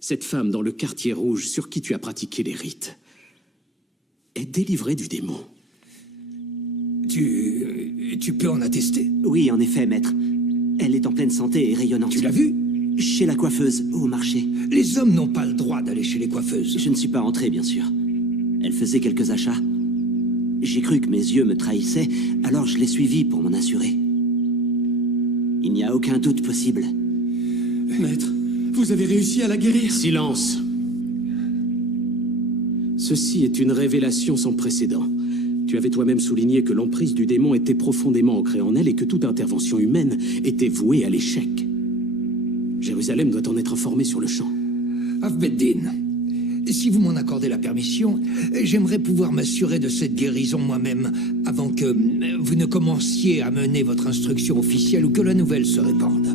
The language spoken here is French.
Cette femme dans le quartier rouge sur qui tu as pratiqué les rites est délivrée du démon. Tu peux en attester? Oui, en effet, maître. Elle est en pleine santé et rayonnante. Tu l'as vue? Chez la coiffeuse, au marché. Les hommes n'ont pas le droit d'aller chez les coiffeuses. Je ne suis pas entré, bien sûr. Elle faisait quelques achats. J'ai cru que mes yeux me trahissaient, alors je l'ai suivie pour m'en assurer. Il n'y a aucun doute possible. Maître, vous avez réussi à la guérir? Silence. Ceci est une révélation sans précédent. Tu avais toi-même souligné que l'emprise du démon était profondément ancrée en elle et que toute intervention humaine était vouée à l'échec. Jérusalem doit en être informée sur le champ. Avbeddin, si vous m'en accordez la permission, j'aimerais pouvoir m'assurer de cette guérison moi-même avant que vous ne commenciez à mener votre instruction officielle ou que la nouvelle se répande.